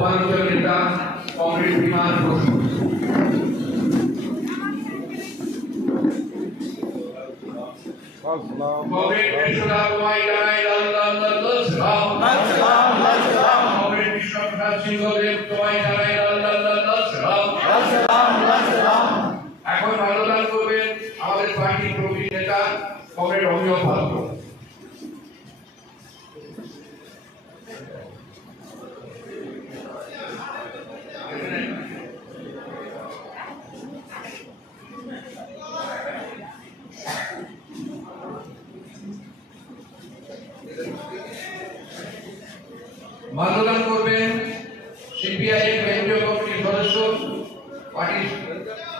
অপমানিত নেতা কংগ্রেস বিমান বসু। কংগ্রেস পেশোরা তোমায় জানাই লাল লাল লাল লাল সালাম। কংগ্রেস বিশ্বনাথ সিংহদেব তোমায় জানাই লাল লাল লাল লাল সালাম। এখন আলোচনা করবেন আমাদের পার্টির প্রবীণ নেতা কংগ্রেস অমিয় পাত্র। মাল্যদান করবেন সিপিআইএম কেন্দ্রীয় কমিটির সদস্য, পার্টির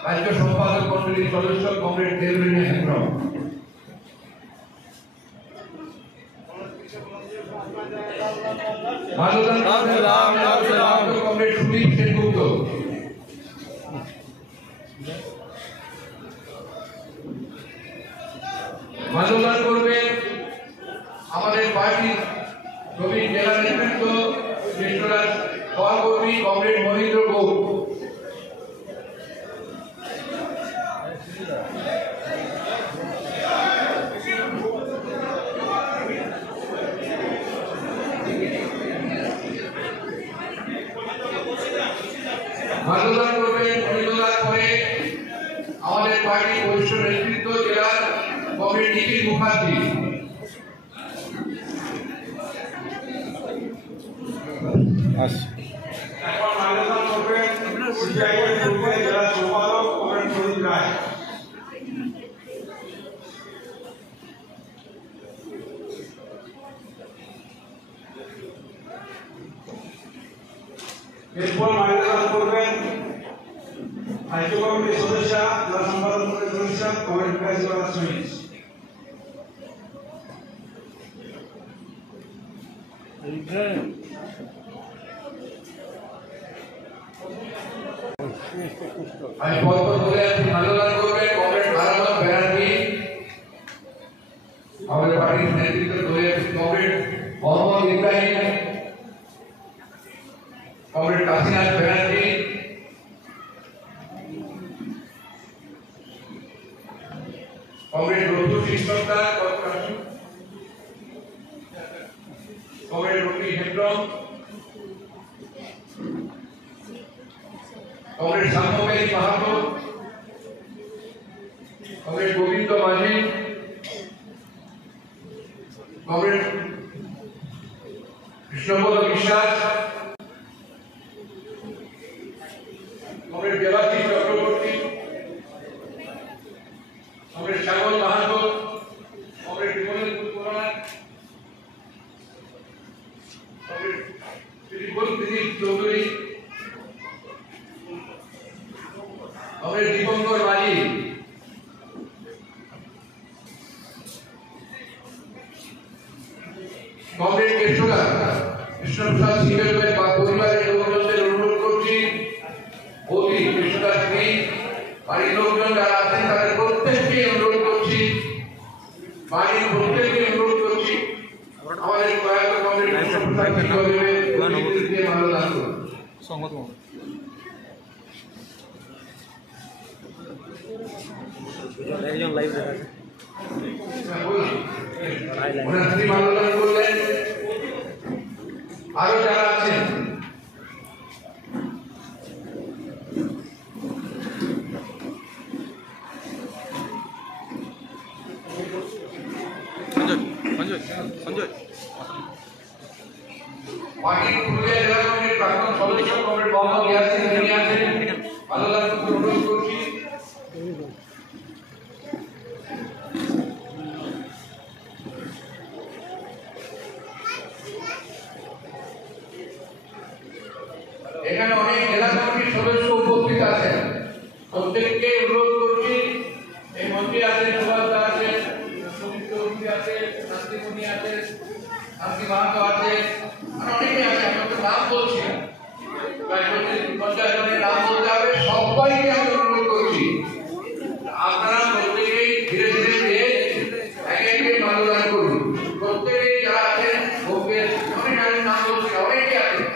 রাজ্য সম্পাদক মন্ডলীর সদস্য কংগ্রেস দেবরিনী হেমব্রম। মাল্যদান কংগ্রেস সুদীপ সেনগুপ্ত। মাল্যদান করবেন আমাদের পার্টির প্রবীণ জেলা নেতৃত্ব পেশোরা সহকর্মী কংগ্রেস মহেন্দ্র গৌর। মাল্যদান করবেন মহিলার পরে আমাদের পার্টির বরিষ্ঠ নেতৃত্ব জেলার কংগ্রেস নিখিল মুখার্জি। এখন মাল্যদান করবেন সিপিআইএম জেলা সম্পাদক কংগ্রেস প্রদীপ রায়। এরপর মাল্যদান করবেন রাজ্য কমিটির সদস্য জেলা সম্পাদক সদস্য কংগ্রেস বিকাশ সুনীল। আমি পরপর বলে আছি মাল্যদান করবেন কংগ্রেস ভারত ব্যানার্জি। আমাদের পার্টির নেতৃত্ব বলে আছি কংগ্রেস মোহাম্মদ ইব্রাহিম, কংগ্রেস কাশীনাথ ব্যানার্জি, কংগ্রেস রঘু সিং সরকার, কংগ্রেস রবি হেমব্রম, কংগ্রেস সাম্যবাদী মাহাতো, কংগ্রেস গোবিন্দ মাঝি, কংগ্রেস কৃষ্ণপদ বিশ্বাস, কংগ্রেস দেবাশিস চক্রবর্তী, কংগ্রেস সাগর মাহাতো, কংগ্রেস বিমলেন্দু কুমার, কংগ্রেস দিলীপ চৌধুরী, কংগ্রেস দীপঙ্কর মাঝি, কংগ্রেস পেশোরা কৃষ্ণপ্রসাদ সিংহের পরিবারের লোকজনদের অনুরোধ করছি অতি পেশোরা স্ত্রী বাড়ির লোকজন যারা আছেন তাদের প্রত্যেককে অনুরোধ করছি, বাড়ির প্রত্যেককে অনুরোধ করছি আমাদের প্রয়াত কংগ্রেস কৃষ্ণপ্রসাদ সিংহদেবের নেতৃত্বে মাল্যদান করুন। একজন লাইভ দেখাচ্ছে মাল্যদান করলেন আরো যারা আছেন সঞ্জয় পার্টির পুরুলিয়া জেলা কমিটির প্রাক্তন সদস্য কংগ্রেস মোহাম্মদ ইয়াসিন তিনি আছেন, মাল্যদান করতে অনুরোধ করছি। এখানে অনেক জেলা কমিটির সদস্য উপস্থিত আছেন, প্রত্যেককে অনুরোধ করছি। এই মন্ত্রী আছেন, সুভাষ আছেন, সুমিত চৌধুরী আছে, শান্তিমণি আছে, শান্তি মাহাতো আছে, আর অনেকে আছে, আমি তো নাম বলছি না, প্রায় 50 জনের নাম বলতে হবে। সবাইকে আমি অনুরোধ করছি আপনারা প্রত্যেকেই ধীরে ধীরে এক একে মাল্যদান করুন। প্রত্যেকেই যারা আছেন অনেক নাম বলছি, অনেকে আছেন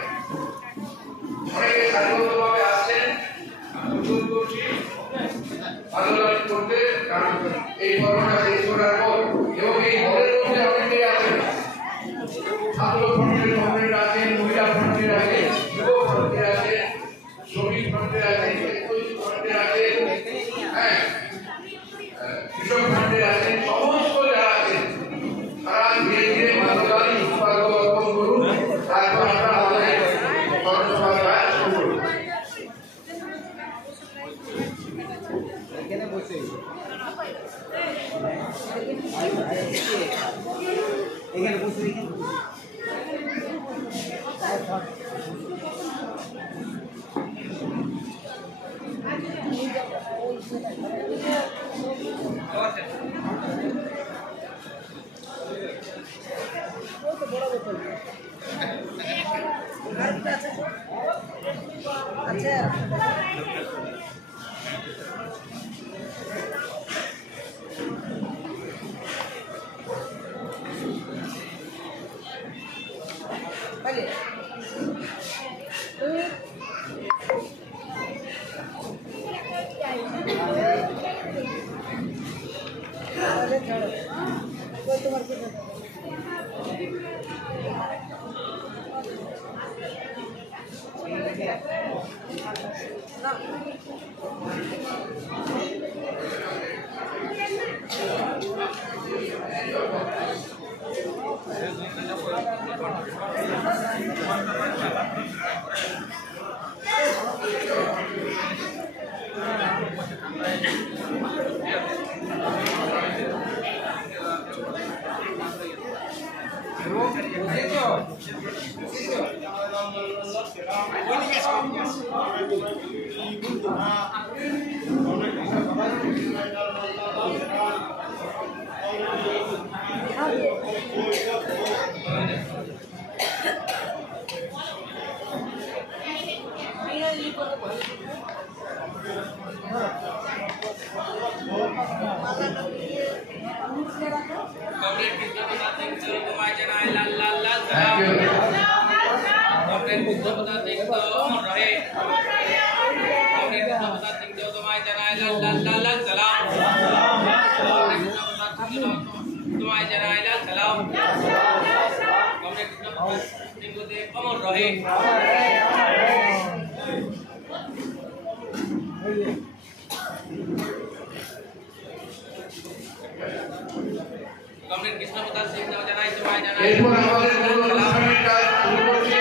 এরপর আমাদের মূল অনুষ্ঠানের কাজ শুরু করছি।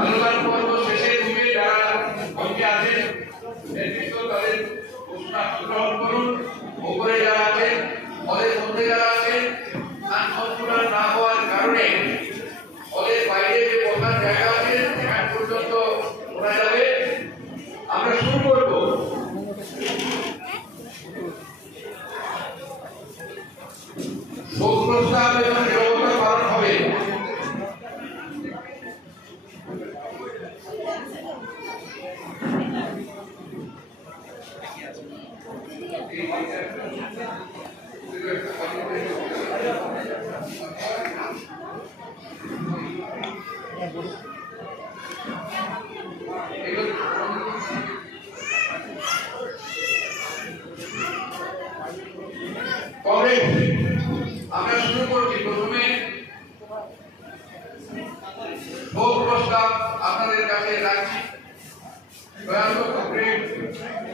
আলোচনা পর্ব শেষের দিকে যারা মঞ্চে আছেন নেতৃত্ব তাদের প্রশ্ন গ্রহণ করুন। উপরে যারা আছেন পদের মধ্যে যারা আছেন স্থান সংকুলন না হওয়ার কারণে পদের বাইরে যে বসার জায়গা আছে সেখান পর্যন্ত শোনা যাবে। আমরা শুরু করব। শোক প্রস্তাব এবং নিরবতা পালন হবে। আমরা শুরু করছি। প্রথমে শোক প্রস্তাব আপনাদের কাছে রাখছি। প্রয়াত কমরেড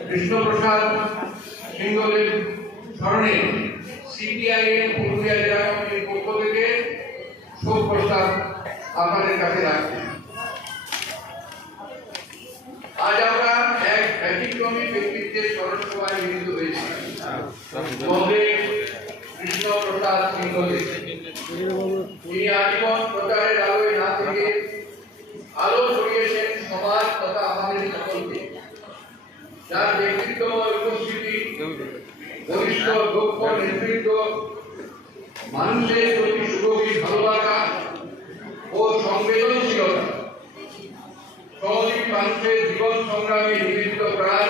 কৃষ্ণপ্রসাদ সিংহদেব স্মরণে সিপিআইএম পুরুলিয়া জেলা কমিটির পক্ষ থেকে শোক প্রস্তাব আপনাদের কাছে রাখছি। আজ আমরা এক ব্যতিক্রমী ব্যক্তিত্বের স্মরণ সভায় মিলিত হয়েছি। কমরেড কৃষ্ণপ্রসাদ সিংহদেব, তিনি আজীবন প্রচারের আলোয় না থেকে আলো ছড়িয়েছেন সমাজ তথা আমাদের সকলকে। যার ব্যক্তিত্ব উপস্থিতি, বরিষ্ঠ দক্ষ নেতৃত্ব, মানুষের প্রতি সুগভীর ভালোবাসা ও সংবেদনশীলতা, সহজীবী মানুষের জীবন সংগ্রামে নিবেদিত প্রাণ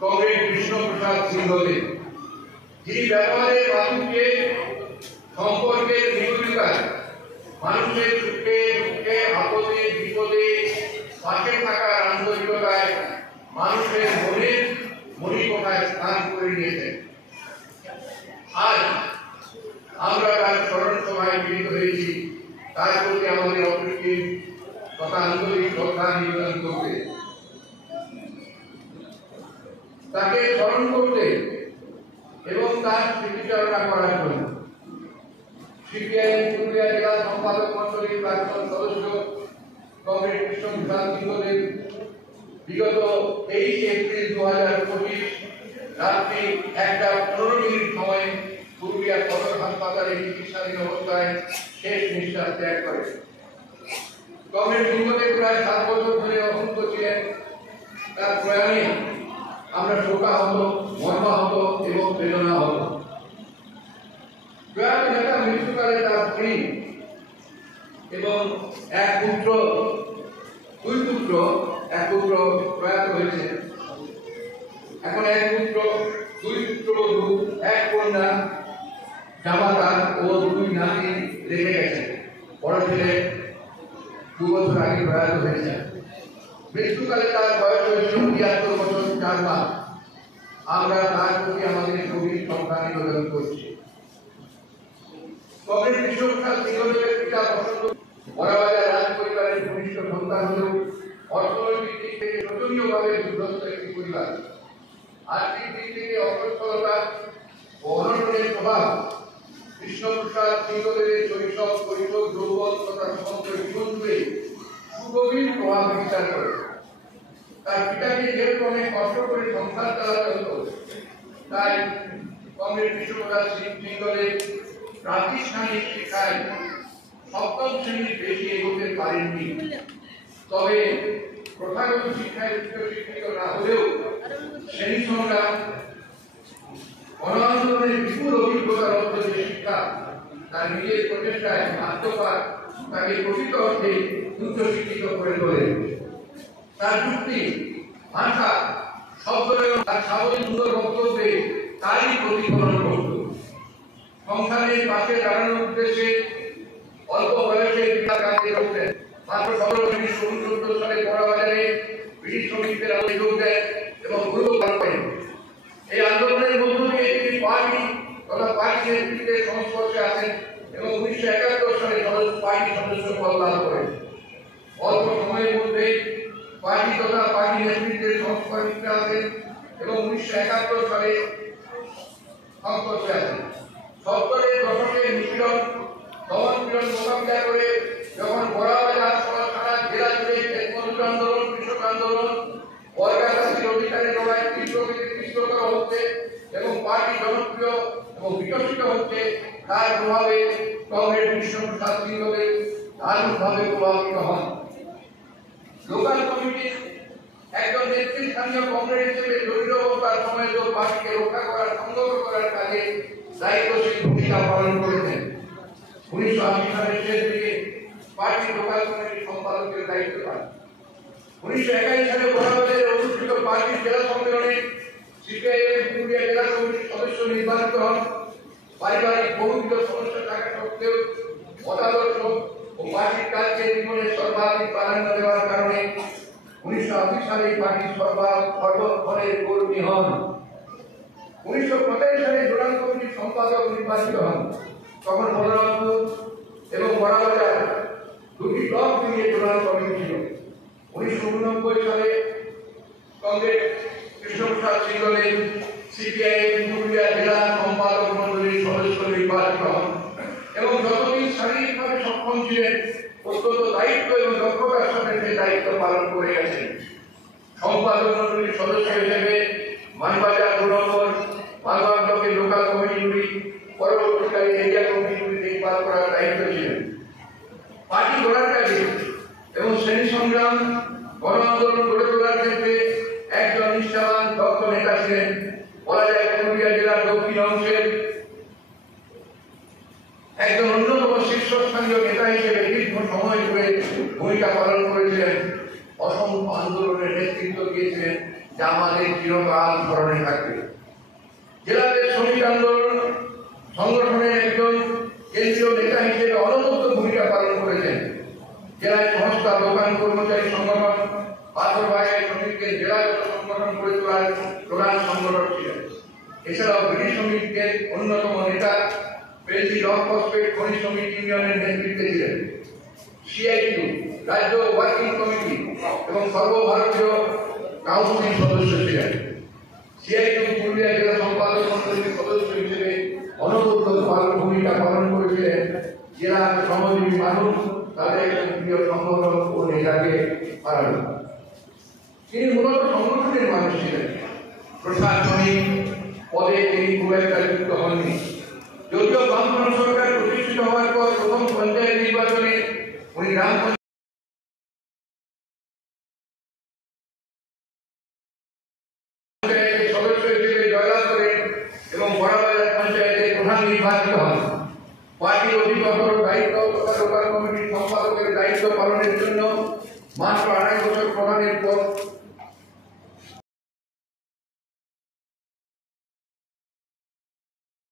কমরেড কৃষ্ণপ্রসাদ সিংহদেব, যিনি ব্যবহারে মানুষকে সম্পর্কের নিবিড়তায়, মানুষের সুখে দুঃখে আপদে বিপদে পাশে থাকার আন্তরিকতায় মানুষের মনের মণিকোঠায় স্থান করে নিয়েছেন। আজ আমরা তার স্মরণ সভায় মিলিত হয়েছি তার প্রতি আমাদের অকৃত্রিম তথা আন্তরিক শ্রদ্ধা নিবেদন করতে, তাকে স্মরণ করতে এবং তার স্মৃতিচারণা করার জন্য সিপিআইএম পুরুলিয়া জেলা সম্পাদক মন্ডলীর প্রাক্তন সদস্য কমরেড কৃষ্ণপ্রসাদ সিংহদেব বিগত 23 এপ্রিল 2025 রাত্রি 1:15 সময়ে পুরুলিয়া সদর হাসপাতালে চিকিৎসাধীন অবস্থায় শেষ নিঃশ্বাস ত্যাগ করেন। কমরেড সিংহদেব প্রায় 7 বছর ধরে অসুস্থ ছিলেন। তার প্রয়াণে আমরা শোকাহত, মর্মাহত এবং বেদনাহত। প্রয়াত নেতা মৃত্যুকালে তার স্ত্রী এবং দুই পুত্র এক পুত্র প্রয়াত হয়েছে। এখন এক পুত্র, দুই পুত্রবধূ, এক কন্যা, জামাতা ও দুই নাতি রেখে গেছে। বড় ছেলে 2 বছর আগে প্রয়াত হয়েছে। মৃত্যুকালে তার বয়স হয়েছিল ৭২ বছর 4 মাস। আমরা তার প্রতি আমাদের গভীর শ্রদ্ধা নিবেদন করছি। কংগ্রেস বিশ্বকাপ সিংহদেবের পিতা বসন্ত বড়বাজার রাজ পরিবারের ঘনিষ্ঠ সন্তান হলেও অর্থনৈতিক দিক থেকে শোচনীয়ভাবে দুর্ধর্ষ একটি পরিবার। আর্থিক দিক থেকে অগ্রসরতা ও অনটনের প্রভাব কৃষ্ণপ্রসাদ সিংহদেবের শৈশব, কৈশোর, যৌবন তথা সমগ্র জীবন জুড়ে সুগভীর প্রভাব বিস্তার করে। তার পিতাকে যেহেতু অনেক কষ্ট করে সংসার চালাতে হতো, তাই কংগ্রেস বিশ্বপ্রসাদ সিংহদেব প্রাতিষ্ঠানিক শিক্ষায় 7ম শ্রেণীর বেশি এগোতে পারেননি। তবে প্রথাগত শিক্ষায় উচ্চশিক্ষিত না হলেও শ্রেণী সংগ্রাম, গণ আন্দোলনের বিপুল অভিজ্ঞতার মধ্যে যে শিক্ষা, তার নিজের প্রচেষ্টায় আত্মপাত তাকে প্রকৃত অর্থে উচ্চশিক্ষিত করে তোলে। তার যুক্তি, ভাষা, শব্দ এবং তার স্বাভাবিক সুন্দর বক্তব্যে তারই প্রতিফলন করত। সংসারের পাশে দাঁড়ানোর উদ্দেশ্যে অল্প বয়সে কাজে উঠতেন। মাত্র 17 সালে বড়বাজারে ব্রিটিশ শ্রমিকদের আন্দোলনে যোগ দেন এবং গুরুত্ব পালন করেন। এই আন্দোলনের মধ্য দিয়ে তিনি পার্টি তথা পার্টি নেতৃত্বের সংস্পর্শে আসেন এবং 1971 সালে পার্টি সদস্য পদ লাভ করেন। অল্প সময়ের মধ্যে পার্টি তথা পার্টি নেতৃত্বের সংস্পর্শে আসেন এবং 1971 সালে সংস্পর্শে আসেন। 70-এর দশকে নিপীড়ন, দমন-পীড়ন মোকাবিলা করে যখন বড়বাজার সহ সারা জেলা জুড়ে ক্ষেত মজুর আন্দোলন, কৃষক আন্দোলন, বর্গাচাষীর অধিকারের লড়াই তীব্রতর হচ্ছে এবং পার্টি জনপ্রিয় এবং বিকশিত হচ্ছে, তার প্রভাবে কংগ্রেস বিশ্বপ্রসাদ সিংহদেব দারুণভাবে প্রভাবিত হন। লোকাল কমিটির একজন নেতৃস্থানীয় কংগ্রেস হিসেবে জরুরি অবস্থার সময় পার্টিকে রক্ষা করার, সংগত করার কাজে দায়িত্বশীল ভূমিকা পালন করেছেন। 1980 সালের শেষ দিকে পার্টি লোকাল কমিটির সম্পাদকের দায়িত্ব পান। 1981 সালে বড়বাজারে অনুষ্ঠিত পার্টির জেলা সম্মেলনে সিপিআইএম পুরুলিয়া জেলা কমিটির সদস্য নির্বাচিত হন। পারিবারিক বহুবিধ সমস্যা থাকা সত্ত্বেও মতাদর্শ ও পার্টির কাজকে জীবনের সর্বাধিক প্রাধান্য দেওয়ার কারণে 1980 সালে পার্টির সর্বক্ষণের কর্মী হন। 1985 সালে জোড়ান কমিটির সম্পাদক নির্বাচিত হন। তখন বলরামপুর এবং বড়বাজার দুটি ব্লক মিলিয়ে জোড়ান কমিটি ছিল। 1989 সালে কংগ্রেস কৃষ্ণপ্রসাদ সিংহদেব সিপিআইএম পুরুলিয়া জেলা সম্পাদক মণ্ডলীর সদস্য নির্বাচিত হন এবং যতদিন শারীরিকভাবে সক্ষম ছিলেন অত্যন্ত দায়িত্ব এবং দক্ষতার সাথে সে দায়িত্ব পালন করে গেছেন। সম্পাদক মণ্ডলীর সদস্য হিসেবে মানবাজার 2 নম্বর মালবাগ ব্লকের লোকাল কমিটিগুলি, পরবর্তীকালে এরিয়া কমিটিগুলি দেখভাল করার দায়িত্ব ছিলেন। পার্টি গড়ার কাজে এবং শ্রেণী সংগ্রাম, গণ আন্দোলন গড়ে তোলার ক্ষেত্রে একজন নিষ্ঠাবান দক্ষ নেতা ছিলেন। বলা যায় পুরুলিয়া জেলার দক্ষিণ অংশের একজন অন্যতম শীর্ষস্থানীয় নেতা হিসেবে দীর্ঘ সময় ধরে ভূমিকা পালন করেছিলেন। অসংখ্য আন্দোলনের নেতৃত্ব দিয়েছিলেন, যা আমাদের চিরকাল স্মরণে থাকবে। জেলাতে শ্রমিক আন্দোলন সংগঠনের একজন কেন্দ্রীয় নেতা হিসেবে অনবদ্য ভূমিকা পালন করেছেন। জেলায় সংস্থা, দোকান, কর্মচারী সংগঠন, পাথর বাগানের শ্রমিকদের জেলাগত সংগঠন গড়ে তোলার প্রধান সংগঠক ছিলেন। এছাড়াও ব্রিটিশ শ্রমিকদের অন্যতম নেতা বেলজি লক ফসফেট খনি শ্রমিক ইউনিয়নের নেতৃত্বে ছিলেন। সিআইটিউ রাজ্য ওয়ার্কিং কমিটি এবং সর্বভারতীয় কাউন্সিল সদস্য ছিলেন। সিআইটিউ পুরুলিয়া জেলা সম্পাদক মণ্ডলীর সদস্য হিসেবে অনবদ্য ভূমিকা পালন করেছিলেন। জেলার শ্রমজীবী মানুষ তাদের একজন প্রিয় সংগঠন ও নেতাকে হারালেন। তিনি মূলত সংগঠনের মানুষ ছিলেন। প্রশাসনিক পদে তিনি খুব একটা যুক্ত হননি। যদিও বামফ্রন্ট সরকার প্রতিষ্ঠিত হওয়ার পর প্রথম পঞ্চায়েত নির্বাচনে উনি গ্রাম